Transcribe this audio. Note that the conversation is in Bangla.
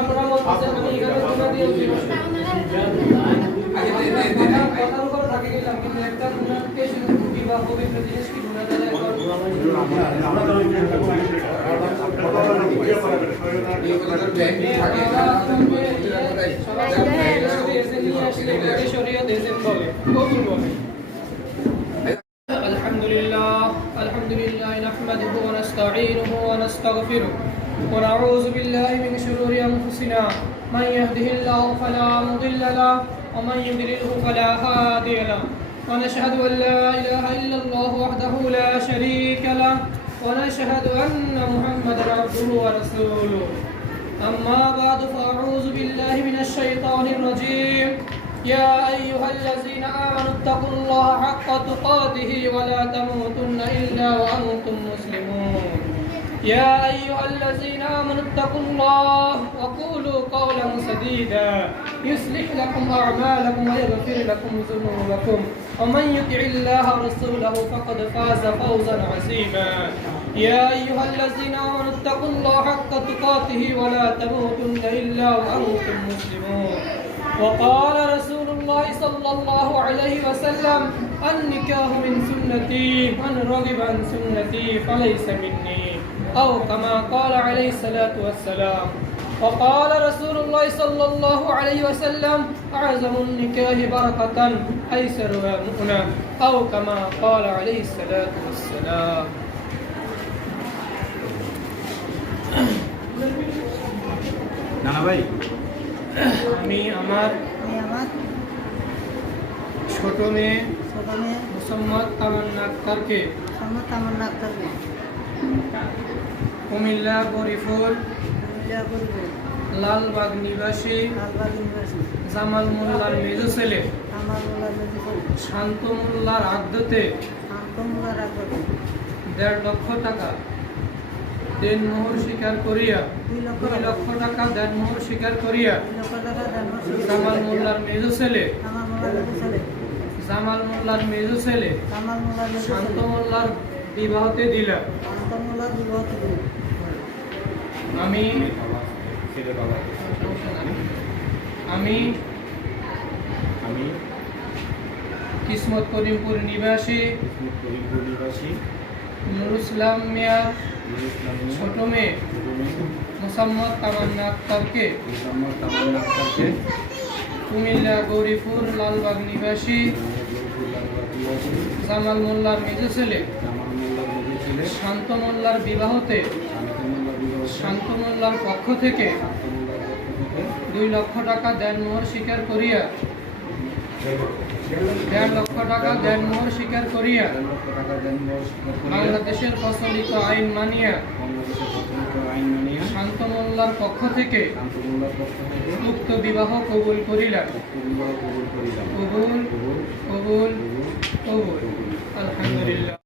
আপনারা বলতেছেন আমি এখানে জমা দিয়েছি আগে কথার উপর থাকে গেলাম কিন্তু একটা গুণাকে শুধু বিবাহ পবিত্র জিনিস কি গুণা দ্বারা الحمد لله نحمده ونستعينه ونستغفره ونعوذ بالله من شرور أنفسنا من يهده الله فلا مضل له ومن يضلله فلا هادي له ونشهد أن لا إله إلا الله وحده لا شريك له ونشهد أن محمدا عبده ورسوله أما بعد فأعوذ بالله من الشيطان الرجيم يا أيها الذين آمنوا اتقوا الله حق تقاته ولا تموتن إلا وأنتم مسلمون يا أيها الذين آمنوا اتقوا الله وقولوا قولا سديدا يصلح لكم أعمالكم ويغفر لكم ذنوبكم ومن يطع الله ورسوله فقد فاز فوزا عظيما يا أيها الذين آمنوا اتقوا الله حق تقاته ولا تموتن إلا وأنتم مسلمون وقال رسول الله صلى الله عليه وسلم النكاح من سنتي من رغب عن سنتي فليس مني أو كما قال عليه الصلاة والسلام وقال رسول الله صلى الله عليه وسلم أعظم النكاح بركة أيسرها مؤنة أو كما قال عليه الصلاة والسلام নানা ভাই আমি আমার ছোট মেয়ে মোসাম্মদ তামান্না আক্তারকে কুমিল্লা বরিফুল লালবাগ নিবাসী জামাল মোল্লার মেজো ছেলে শান্ত মোল্লার আগ্রতে 1.5 লক্ষ টাকা দেনমোহর স্বীকার করিয়া 2 লক্ষ টাকা দেনমোহর স্বীকার করিয়া জামাল মোল্লার মেজো ছেলে শান্ত মোল্লার বিবাহতে দিলাম। আমি কিসমত করিমপুর নিবাসী নুরুল ইসলাম মিয়া ছোট মেয়ে মোসাম্মদ তামান্না আক্তারকে কুমিল্লা গৌরীপুর লালবাগ নিবাসী জামাল মোল্লার মেজো ছেলে শান্ত মোল্লার বিবাহতে শান্ত মোল্লার পক্ষ থেকে 2 লক্ষ টাকা দেনমোহর স্বীকার করিয়া 1.5 লক্ষ টাকা দেনমোহর স্বীকার করিয়া বাংলাদেশের প্রচলিত আইন মানিয়া শান্ত মোল্লার পক্ষ থেকে উক্ত বিবাহ কবুল করিলাম। কবুল আলহামদুলিল্লাহ।